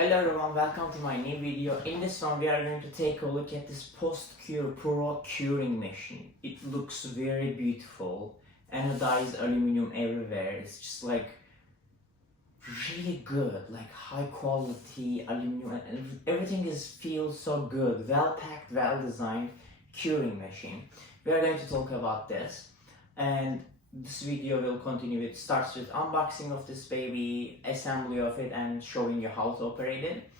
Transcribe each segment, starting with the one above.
Hello everyone, welcome to my new video. In this one we are going to take a look at this Postcure Pro curing machine. It looks very beautiful, anodized aluminum everywhere. It's just like really good, like high quality aluminum, and everything feels so good, well packed, well designed curing machine. We are going to talk about this, and this video will continue. It starts with unboxing of this baby, assembly of it, and showing you how to operate it.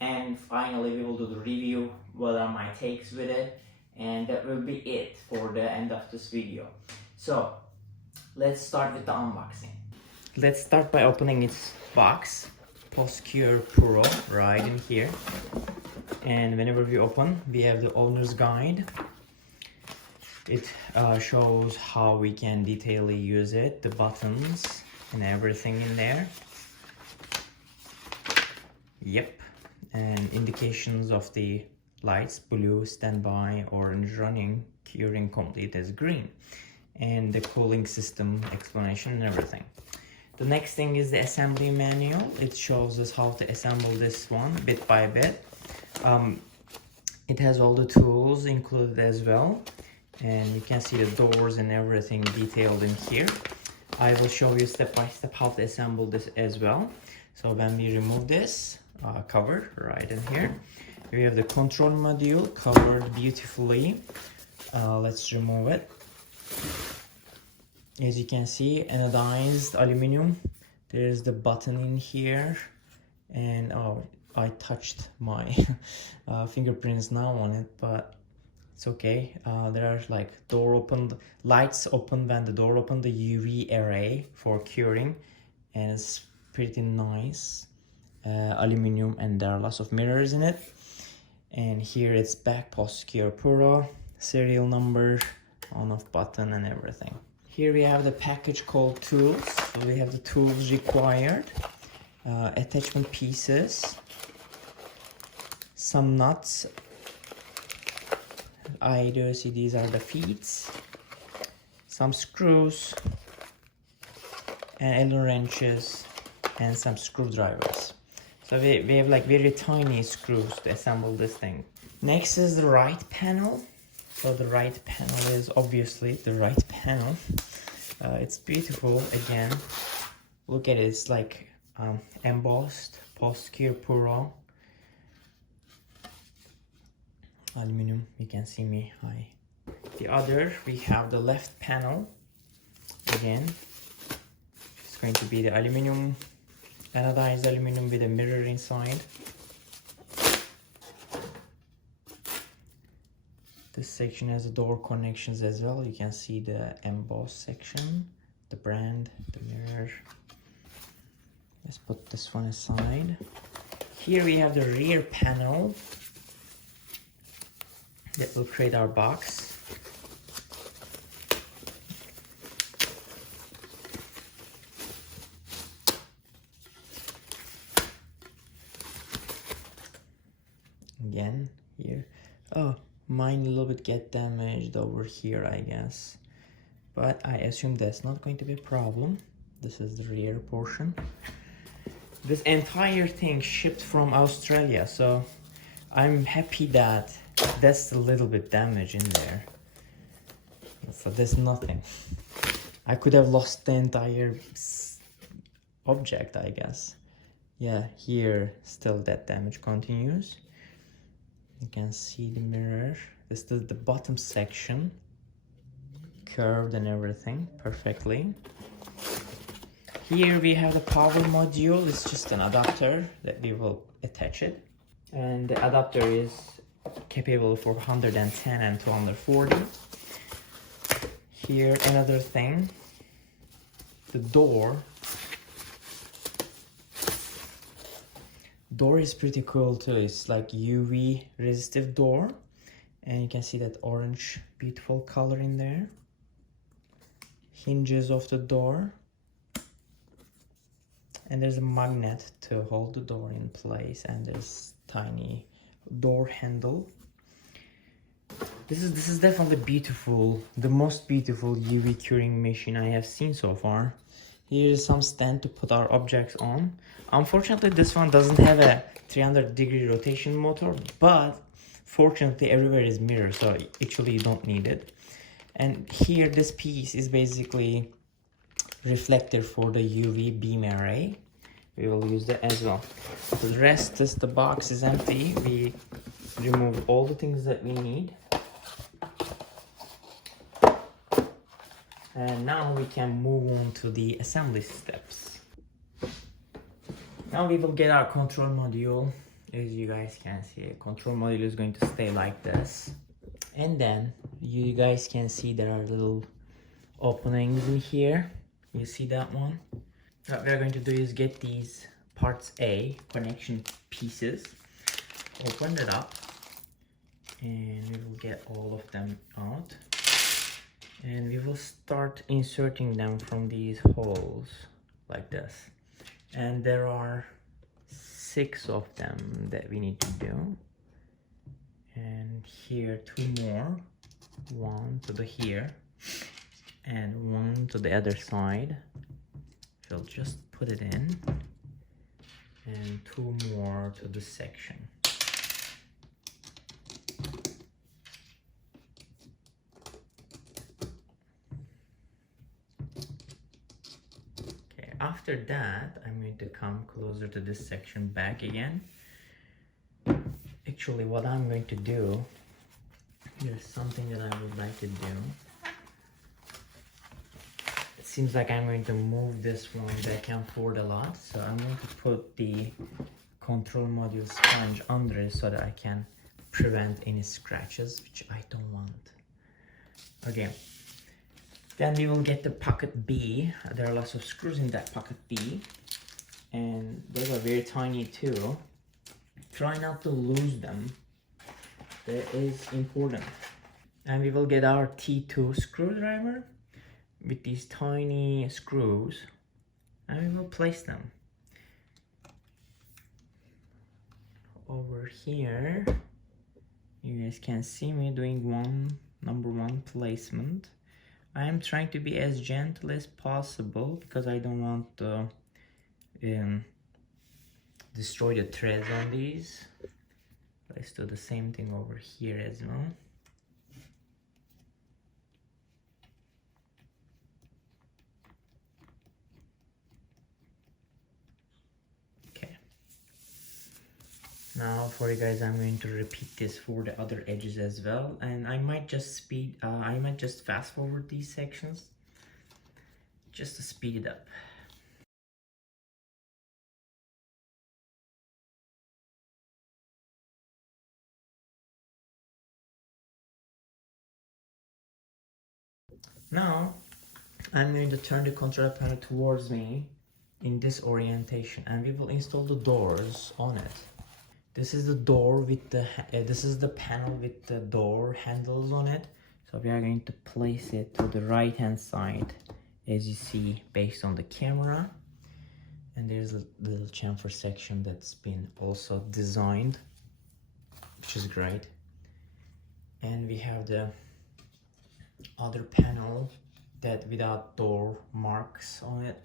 And finally we will do the review, what are my takes with it, and that will be it for the end of this video. So let's start with the unboxing. Let's start by opening its box, Postcure Pro, right in here. And whenever we open, we have the owner's guide. It shows how we can detailedly use it, the buttons and everything in there. Yep, and indications of the lights: blue, standby, orange, running, curing, complete as green, and the cooling system explanation and everything. The next thing is the assembly manual. It shows us how to assemble this one bit by bit. It has all the tools included as well. And you can see the doors and everything detailed in here. I will show you step by step how to assemble this as well. So when we remove this cover right in here, we have the control module covered beautifully. Let's remove it. As you can see, anodized aluminum. There's the button in here, and oh, I touched my fingerprints now on it, but it's okay. There are like lights open when the door open, the UV array for curing, and it's pretty nice. Aluminum, and there are lots of mirrors in it. And here it's back, Postcure Pro, serial number, on off button and everything. Here we have the package called tools. So we have the tools required, attachment pieces, some nuts. I do see these are the feet, some screws, and Allen wrenches, and some screwdrivers. So we have like very tiny screws to assemble this thing. Next is the right panel. So the right panel is obviously the right panel. It's beautiful again. Look at it, it's like embossed Postcure Pro. Aluminum, you can see me. Hi. The other, we have the left panel. Again, it's going to be the aluminum, anodized aluminum with a mirror inside. This section has the door connections as well. You can see the embossed section, the brand, the mirror. Let's put this one aside. Here we have the rear panel that will create our box. Again, here. Oh, mine a little bit get damaged over here, I guess. But I assume that's not going to be a problem. This is the rear portion. This entire thing shipped from Australia, so I'm happy that that's a little bit damage in there. So there's nothing. I could have lost the entire object, I guess. Yeah, here still that damage continues. You can see the mirror. This is the bottom section, curved and everything perfectly. Here we have the power module. It's just an adapter that we will attach it, and the adapter is capable for 110 and 240. Here another thing, the door is pretty cool too. It's like UV resistive door, and you can see that orange beautiful color in there. Hinges of the door, and there's a magnet to hold the door in place, and there's tiny door handle. This is definitely beautiful, the most beautiful UV curing machine I have seen so far. Here is some stand to put our objects on. Unfortunately, this one doesn't have a 300-degree rotation motor, but fortunately everywhere is mirror, so actually you don't need it. And here this piece is basically reflector for the UV beam array. We will use that as well. The rest is, the box is empty. We remove all the things that we need. And now we can move on to the assembly steps. Now we will get our control module. As you guys can see, a control module is going to stay like this. And then you guys can see there are little openings in here. You see that one? What we are going to do is get these parts A, connection pieces, open it up, and we will get all of them out. And we will start inserting them from these holes like this. And there are 6 of them that we need to do. And here 2 more, 1 to the here and 1 to the other side. So just put it in, and 2 more to this section. Okay, after that I'm going to come closer to this section back again. Actually, what I'm going to do, there's something that I would like to do. It seems like I'm going to move this one back and forth a lot, so I'm going to put the control module sponge under it so that I can prevent any scratches, which I don't want. Okay, then we will get the pocket B. There are lots of screws in that pocket B, and those are very tiny too. Try not to lose them. That is important. And we will get our T2 screwdriver with these tiny screws, and we will place them over here. You guys can see me doing number one placement. I am trying to be as gentle as possible because I don't want to destroy the threads on these. Let's do the same thing over here as well. Okay. Now for you guys, I'm going to repeat this for the other edges as well, and I might just fast forward these sections just to speed it up. Now, I'm going to turn the control panel towards me in this orientation, and we will install the doors on it. This is the door with the, this is the panel with the door handles on it. So we are going to place it to the right hand side, as you see based on the camera. And there's a little chamfer section that's been also designed, which is great. And we have the other panel that without door marks on it,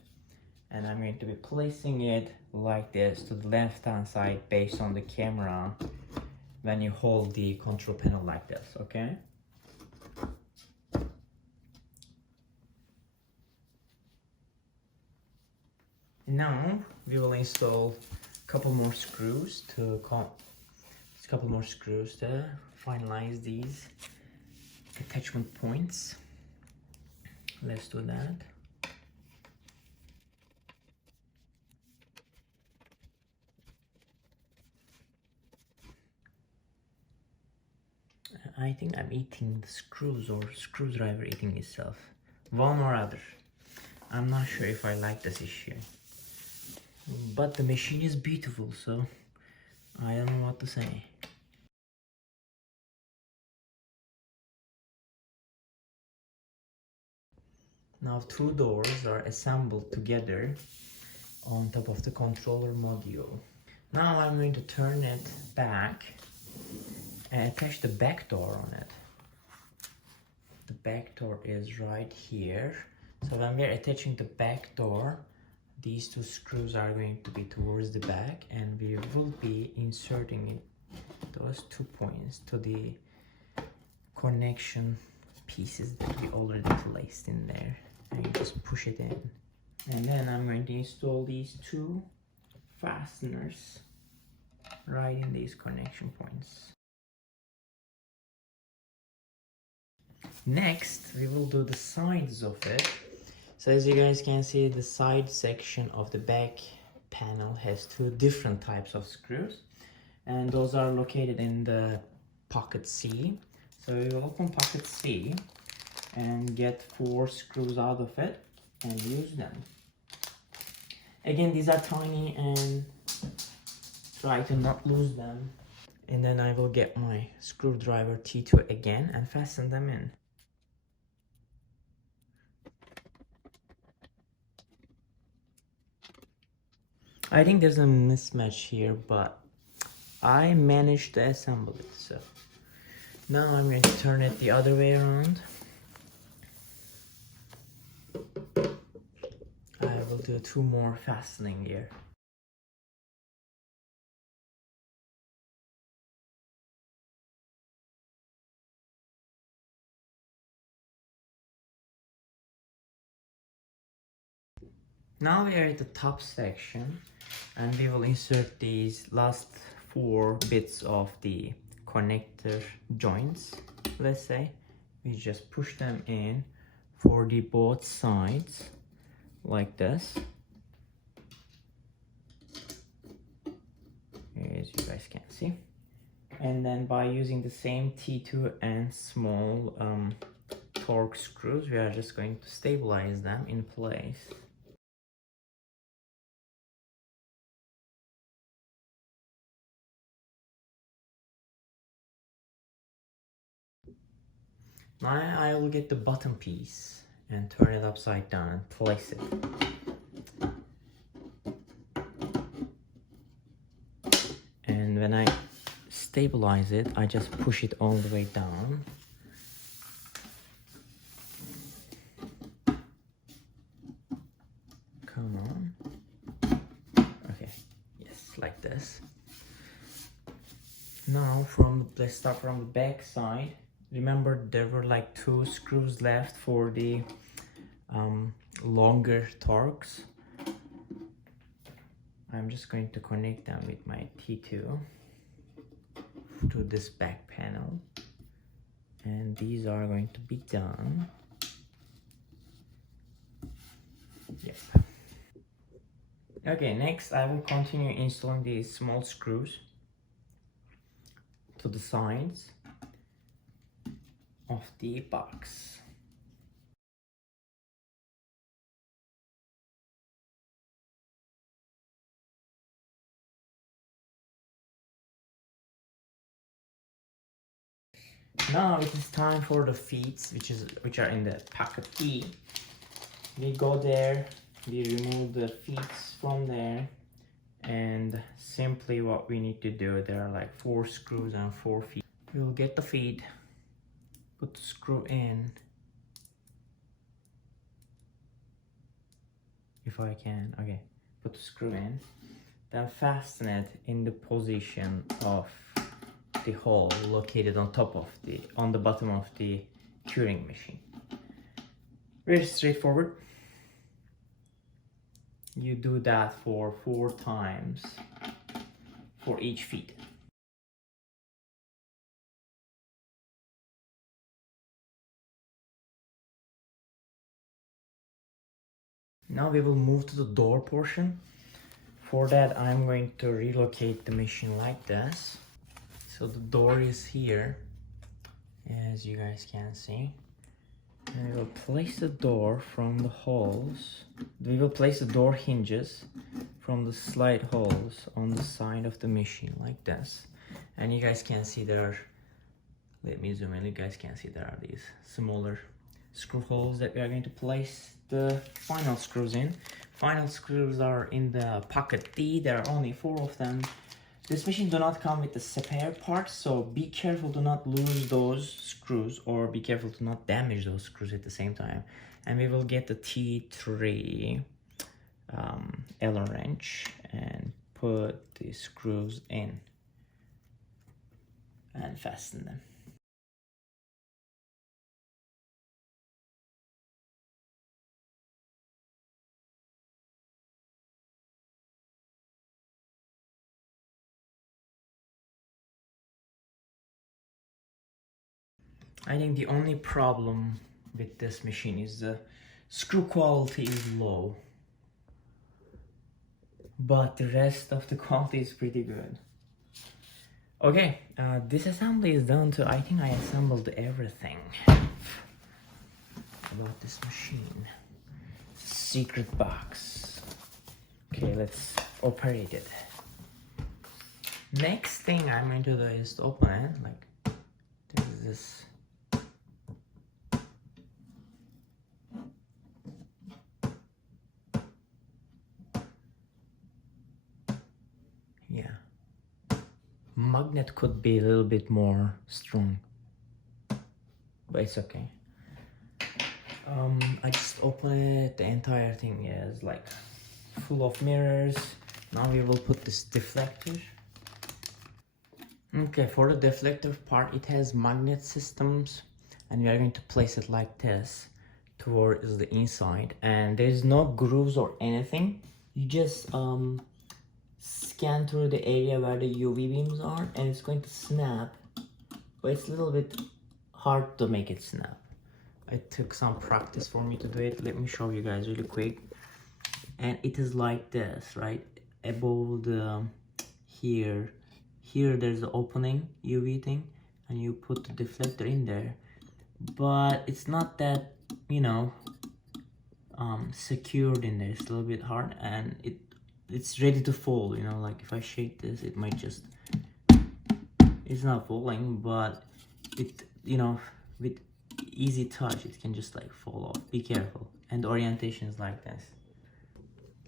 and I'm going to be placing it like this to the left hand side based on the camera when you hold the control panel like this. Okay, now we will install a couple more screws to finalize these attachment points. Let's do that. I think I'm eating the screws, or screwdriver eating itself. One or other. I'm not sure if I like this issue. But the machine is beautiful, so I don't know what to say. Now 2 doors are assembled together on top of the controller module. Now I'm going to turn it back and attach the back door on it. The back door is right here. So when we're attaching the back door, these two screws are going to be towards the back, and we will be inserting those 2 points to the connection pieces that we already placed in there, and you just push it in. And then I'm going to install these 2 fasteners right in these connection points. Next, we will do the sides of it. So as you guys can see, the side section of the back panel has 2 different types of screws, and those are located in the pocket C. So we will open pocket C and get 4 screws out of it and use them. Again, these are tiny, and try to not lose them. And then I will get my screwdriver T2 again and fasten them in. I think there's a mismatch here, but I managed to assemble it. So now I'm going to turn it the other way around. I will do 2 more fastening here. Now we are at the top section, and we will insert these last 4 bits of the connector joints. Let's say we just push them in for the both sides like this, as you guys can see. And then by using the same T2 and small torque screws, we are just going to stabilize them in place. Now I will get the bottom piece and turn it upside down and place it. And when I stabilize it, I just push it all the way down. Come on. Okay, yes, like this. Now let's start from the back side. Remember, there were like 2 screws left for the longer torques. I'm just going to connect them with my T2 to this back panel, and these are going to be done. Yep. Okay, next I will continue installing these small screws to the sides of the box. Now it is time for the feet, which are in the pocket E. We go there, we remove the feet from there, and simply what we need to do, there are like 4 screws and 4 feet. We'll get the feet, put the screw in, if I can. Okay, put the screw in, then fasten it in the position of the hole located on the bottom of the curing machine. Very straightforward. You do that for 4 times for each feet. Now we will move to the door portion. For that, I'm going to relocate the machine like this. So the door is here, as you guys can see. And we will place the door from the holes. We will place the door hinges from the slide holes on the side of the machine like this. And you guys can see there are, let me zoom in, you guys can see there are these smaller screw holes that we are going to place the final screws in. Final screws are in the pocket D. There are only 4 of them. This machine do not come with the spare parts, so be careful to not lose those screws, or be careful to not damage those screws at the same time. And we will get the T3 Allen wrench and put the screws in and fasten them. I think the only problem with this machine is the screw quality is low, but the rest of the quality is pretty good. Okay, this assembly is done too. I think I assembled everything about this machine. Secret box. Okay, let's operate it. Next thing I'm going to do is to open it. Like, there's this. Yeah. Magnet could be a little bit more strong, but it's okay. I just open it. The entire thing is like full of mirrors. Now we will put this deflector. Okay, for the deflector part, it has magnet systems, and we are going to place it like this towards the inside, and there's no grooves or anything. You just scan through the area where the UV beams are, and it's going to snap, but it's a little bit hard to make it snap. It took some practice for me to do it. Let me show you guys really quick. And it is like this, right? Above the here there's an opening UV thing, and you put the deflector in there, but it's not that, you know, secured in there. It's a little bit hard, and it's ready to fall, you know. Like if I shake this, it might just, it's not falling, but it, you know, with easy touch it can just like fall off. Be careful. And the orientation is like this.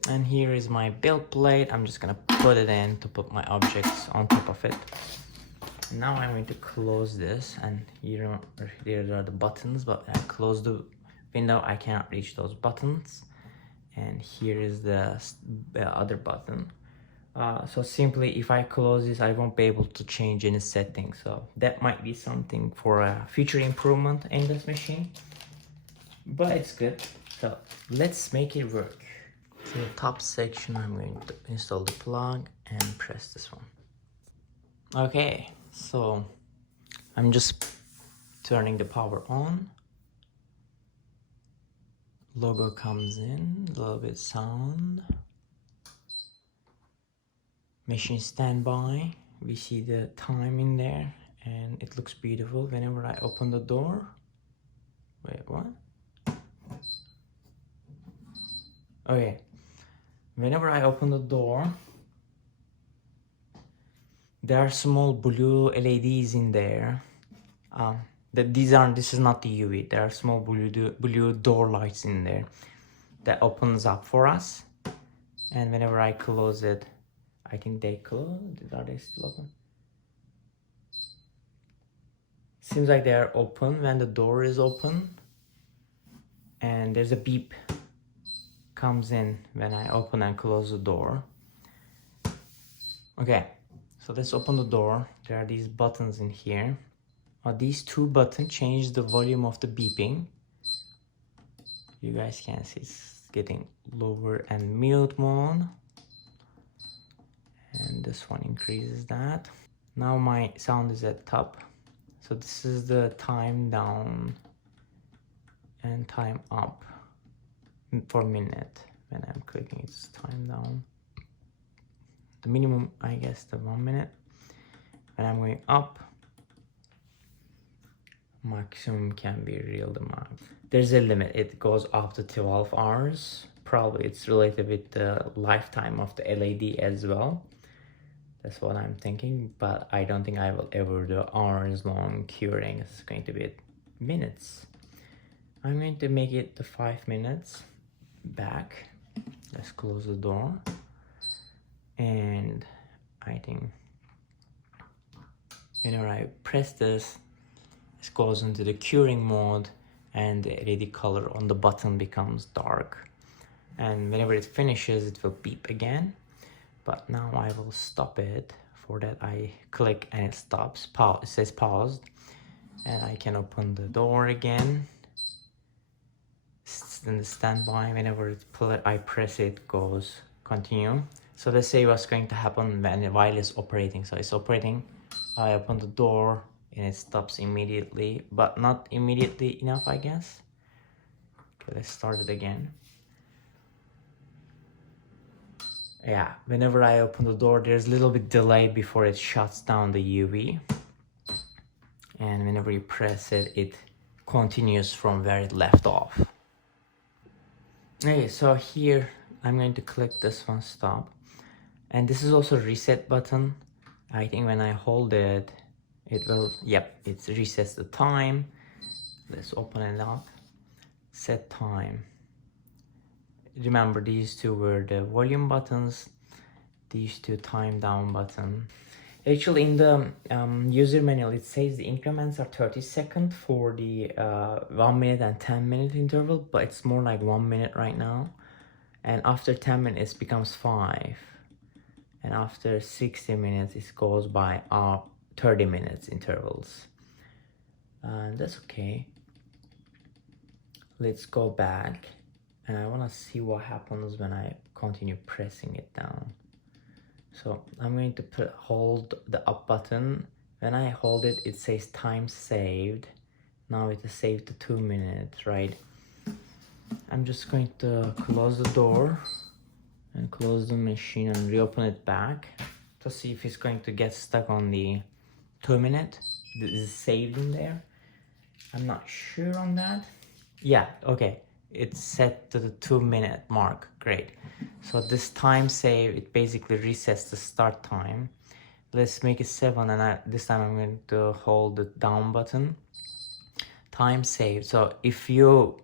And here is my build plate. I'm just gonna put it in to put my objects on top of it. Now I'm going to close this, and here are the buttons, but when I close the window I cannot reach those buttons. And here is the other button. So simply, if I close this, I won't be able to change any settings. So that might be something for a future improvement in this machine, but it's good. So let's make it work. To the top section, I'm going to install the plug and press this one. Okay, so I'm just turning the power on. Logo comes in, a little bit sound. Machine standby. We see the time in there, and it looks beautiful. Whenever I open the door, wait, what? Okay, whenever I open the door, there are small blue LEDs in there. This is not the UV. There are small blue door lights in there that opens up for us. And whenever I close it, I think they closed. Are they still open? Seems like they are open when the door is open. And there's a beep comes in when I open and close the door. Okay, so let's open the door. There are these buttons in here. These two buttons change the volume of the beeping. You guys can see it's getting lower and mute mode. And this one increases that. Now my sound is at top. So this is the time down and time up for minute. When I'm clicking, it's time down. The minimum, I guess, the 1 minute. When I'm going up, maximum can be real demand. There's a limit. It goes up to 12 hours. Probably it's related with the lifetime of the LED as well. That's what I'm thinking, but I don't think I will ever do hours long curing. It's going to be minutes. I'm going to make it to 5 minutes back. Let's close the door. And I think, whenever I press this, it goes into the curing mode, and the LED color on the button becomes dark. And whenever it finishes, it will beep again. But now I will stop it. For that, I click and it stops. It says paused. And I can open the door again. It's in the standby. Whenever I press it, it goes continue. So let's say what's going to happen while it's operating. So it's operating. I open the door and it stops immediately, but not immediately enough, I guess. Okay, let's start it again. Yeah, whenever I open the door, there's a little bit delay before it shuts down the UV. And whenever you press it, it continues from where it left off. Okay, so here I'm going to click this one, stop. And this is also reset button. I think when I hold it, it will, yep, it resets the time. Let's open it up. Set time. Remember, these two were the volume buttons, these two time down button. Actually, in the user manual, it says the increments are 30 seconds for the 1 minute and 10 minute interval, but it's more like 1 minute right now. And after 10 minutes, it becomes 5. And after 60 minutes, it goes by 30 minutes intervals. And that's okay. Let's go back. And I want to see what happens when I continue pressing it down. So I'm going to hold the up button. When I hold it, it says time saved. Now it is saved to 2 minutes, right? I'm just going to close the door and close the machine and reopen it back to see if it's going to get stuck on the 2 minute. This is saved in there. I'm not sure on that. Yeah, okay. It's set to the 2 minute mark. Great. So this time save, it basically resets the start time. Let's make it 7, and this time I'm going to hold the down button. Time save. So if you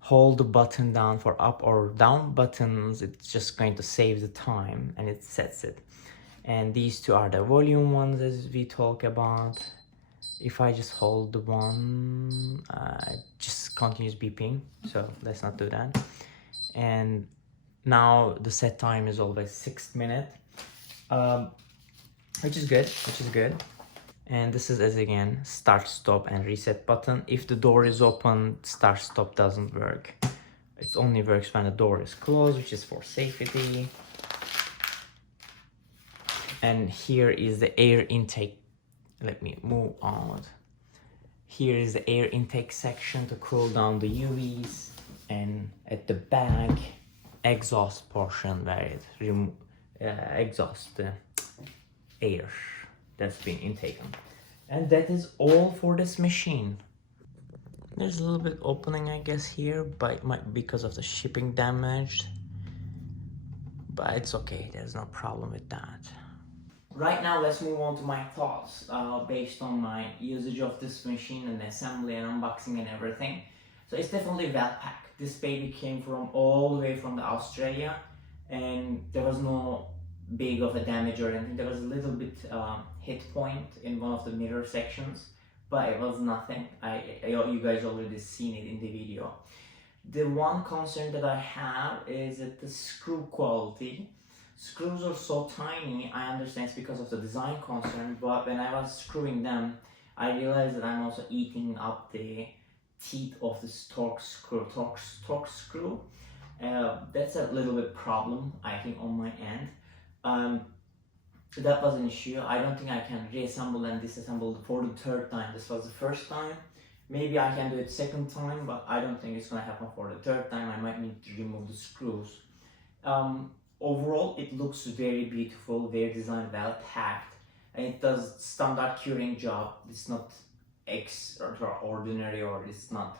hold the button down for up or down buttons, it's just going to save the time and it sets it. And these two are the volume ones as we talk about. If I just hold the one, it just continues beeping, so let's not do that. And now the set time is always 6 minutes, which is good. And this is, as again, start, stop, and reset button. If the door is open, start, stop doesn't work. It only works when the door is closed, which is for safety. And here is the air intake. Let me move on. Here is the air intake section to cool down the UVs, and at the back, exhaust portion where it exhausts the air that's been intaken. And that is all for this machine. There's a little bit opening, I guess, here, but it might be because of the shipping damage. But it's okay, there's no problem with that. Right now, let's move on to my thoughts based on my usage of this machine and assembly and unboxing and everything. So it's definitely well packed. This baby came from all the way from Australia, and there was no big of a damage or anything. There was a little bit hit point in one of the mirror sections, but it was nothing. You guys already seen it in the video. The one concern that I have is that the screw quality. Screws are so tiny. I understand it's because of the design concern, but when I was screwing them, I realized that I'm also eating up the teeth of this torque screw. That's a little bit problem, I think, on my end. That was an issue. I don't think I can reassemble and disassemble for the third time. This was the first time. Maybe I can do it second time, but I don't think it's gonna happen for the third time. I might need to remove the screws. Overall, it looks very beautiful, very designed, well packed, and it does standard curing job. It's not extraordinary, or it's not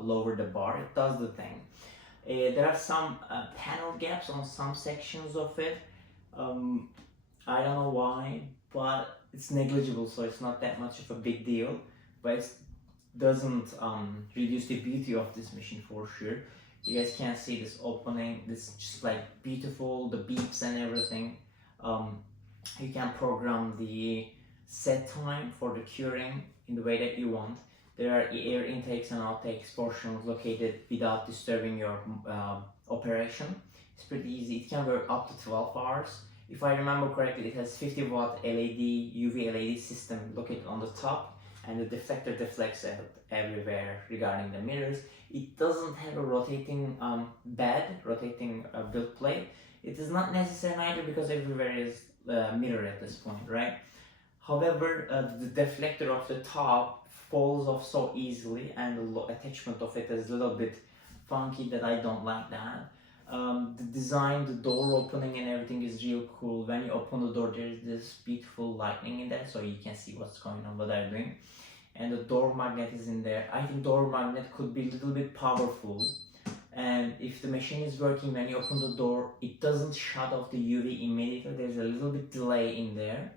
lower the bar. It does the thing. There are some panel gaps on some sections of it. I don't know why, but it's negligible, so it's not that much of a big deal. But it doesn't reduce the beauty of this machine for sure. You guys can see this opening. This is just like beautiful, the beeps and everything. You can program the set time for the curing in the way that you want. There are air intakes and outtakes portions located without disturbing your operation. It's pretty easy. It can work up to 12 hours. If I remember correctly, it has 50 watt LED, UV LED system located on the top, and the deflector deflects everywhere regarding the mirrors. It doesn't have a rotating rotating build plate. It is not necessary either because everywhere is mirror at this point, right? However, the deflector of the top falls off so easily, and the attachment of it is a little bit funky that I don't like that. The design, the door opening and everything is real cool. When you open the door, there's this beautiful lightning in there, so you can see what's going on, what they're doing. And the door magnet is in there. I think door magnet could be a little bit powerful. And if the machine is working, when you open the door, it doesn't shut off the UV immediately. There's a little bit delay in there.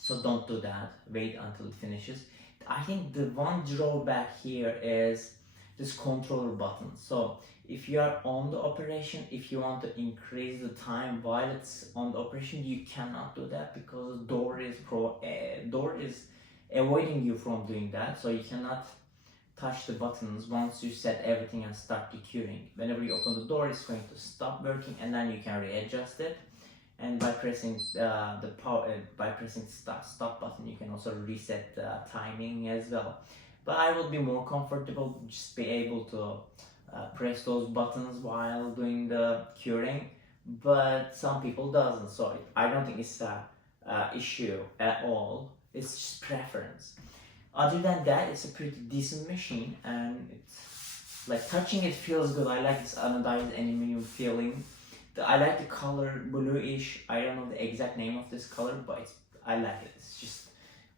So don't do that. Wait until it finishes. I think the one drawback here is this controller button. So if you are on the operation, if you want to increase the time while it's on the operation, you cannot do that because the door is avoiding you from doing that. So you cannot touch the buttons once you set everything and start decuring. Whenever you open the door, it's going to stop working, and then you can readjust it. And by pressing stop button, you can also reset the timing as well. But I would be more comfortable just be able to press those buttons while doing the curing. But some people doesn't, so I don't think it's a issue at all. It's just preference. Other than that, it's a pretty decent machine, and it's like touching it feels good. I like this anodized aluminum feeling. I like the color, bluish. I don't know the exact name of this color, but I like it.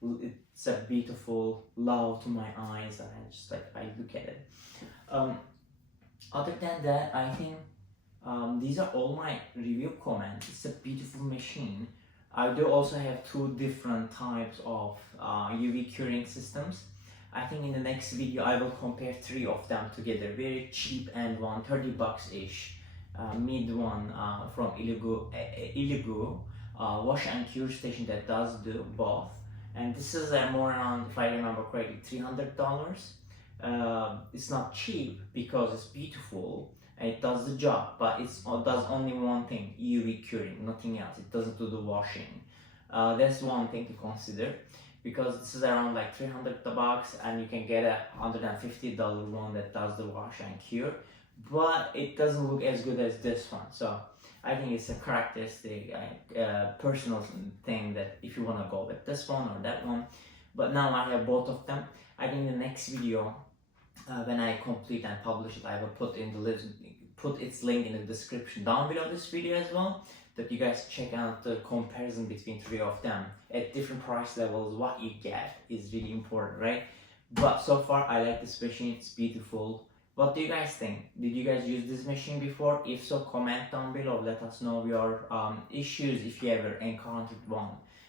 It's a beautiful love to my eyes, and I look at it. Other than that, I think these are all my review comments. It's a beautiful machine. I do also have two different types of UV curing systems. I think in the next video I will compare three of them together. Very cheap and one, 30 bucks ish. Mid one from Iligu wash and cure station that does do both, and this is more around, if I remember correctly, $300. It's not cheap because it's beautiful and it does the job, but it does only one thing, UV curing, nothing else. It doesn't do the washing. That's one thing to consider, because this is around like 300 bucks, and you can get a $150 one that does the wash and cure, but it doesn't look as good as this one. So I think it's a characteristic, personal thing, that if you want to go with this one or that one. But now I have both of them. I think in the next video, when I complete and publish it, I will put its link in the description down below this video as well, that you guys check out the comparison between three of them at different price levels. What you get is really important, right? But so far I like this machine. It's beautiful. What do you guys think? Did you guys use this machine before? If so, comment down below. Let us know your issues if you ever encountered one.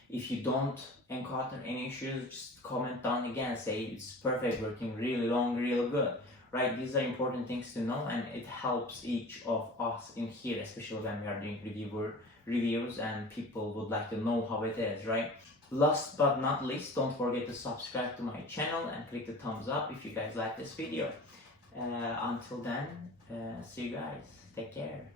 If you don't encounter any issues, just comment down again. Say it's perfect, working really long, real good. Right? These are important things to know, and it helps each of us in here, especially when we are doing reviews and people would like to know how it is, right? Last but not least, don't forget to subscribe to my channel and click the thumbs up if you guys like this video. Until then, see you guys. Take care.